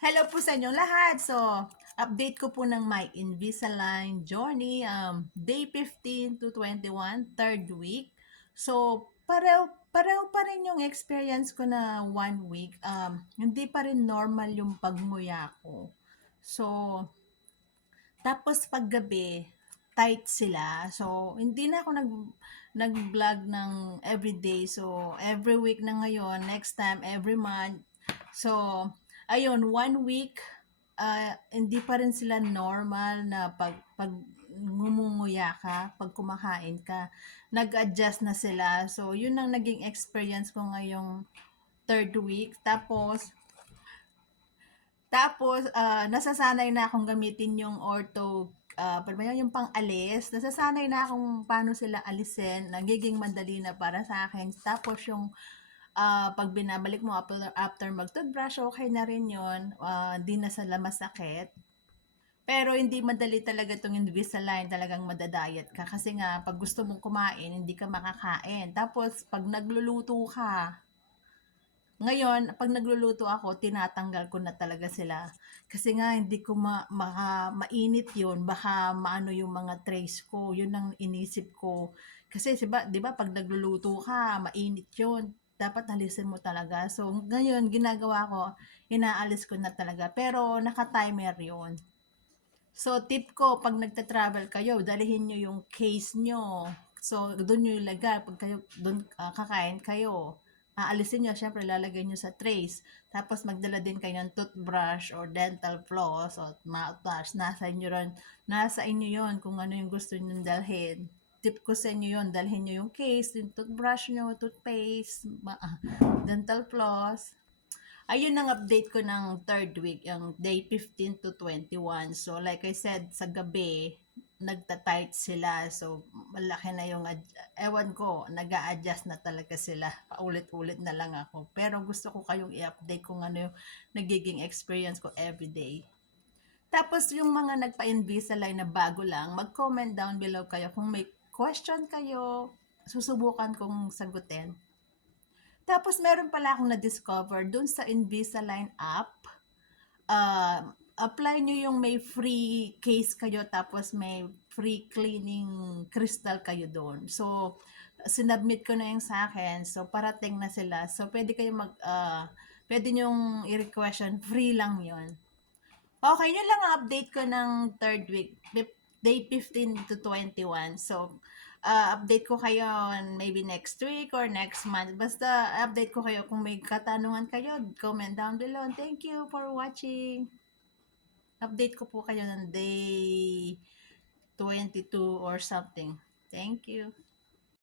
Hello po sa inyong lahat. So, update ko po ng my Invisalign journey, day 15 to 21, third week. So, pareho pa rin yung experience ko na 1 week. Hindi pa rin normal yung pagmuya ko. So, tapos paggabi, tight sila. So, hindi na ako nag-vlog ng everyday. So, every week na ngayon, next time, every month. So, ayun, 1 week, hindi pa rin sila normal na pag ngumunguya ka, pag kumakain ka, nag-adjust na sila. So, yun ang naging experience ko ngayong third week. Tapos, nasasanay na akong gamitin yung paano ba yun, yung pang-alis. Nasasanay na akong paano sila alisin. Nagiging madali na para sa akin. Tapos yung pag binabalik mo after mag-toothbrush, okay na rin yun. Di na sila masakit. Pero hindi madali talaga itong Invisalign, talagang madadayat ka. Kasi nga, pag gusto mong kumain, hindi ka makakain. Tapos, pag nagluluto ka, ngayon, pag nagluluto ako, tinatanggal ko na talaga sila. Kasi nga, hindi ko mainit yun. Baka maano yung mga trays ko. Yun ang inisip ko. Kasi, di ba, pag nagluluto ka, mainit yun. Dapat alisin mo talaga. So, ngayon, ginagawa ko, inaalis ko na talaga. Pero, naka-timer yun. So, tip ko, pag nagta-travel kayo, dalihin nyo yung case nyo. So, doon nyo ilagay. Pag kayo, doon kakain kayo, aalisin nyo, syempre, lalagay nyo sa trays. Tapos, magdala din kayo ng toothbrush or dental floss or mouthwash. Nasa inyo yon kung ano yung gusto nyo dalhin. Tip ko sa inyo yon, dalhin nyo yung case, yung toothbrush nyo, toothpaste, dental floss. Ayun ang update ko ng third week, yung day 15 to 21. So, like I said, sa gabi, nagta-tight sila. So, malaki na yung, ewan ko, nag-a-adjust na talaga sila. Paulit-ulit na lang ako. Pero gusto ko kayong i-update kung ano yung nagiging experience ko everyday. Tapos, yung mga nagpa-Invisalign na bago lang, mag-comment down below kayo kung may question kayo, susubukan kong sagutin. Tapos meron pala akong na-discover dun sa Invisalign app. Apply nyo yung may free case kayo tapos may free cleaning crystal kayo doon. So, sinubmit ko na yung sa akin. So, parating na sila. So, pwede nyong i-request yun. Free lang yon. Okay, yun lang ang update ko ng third week, day 15 to 21. So, update ko kayo maybe next week or next month. Basta update ko kayo kung may katanungan kayo, comment down below. Thank you for watching. Update ko po kayo ng day 22 or something. Thank you.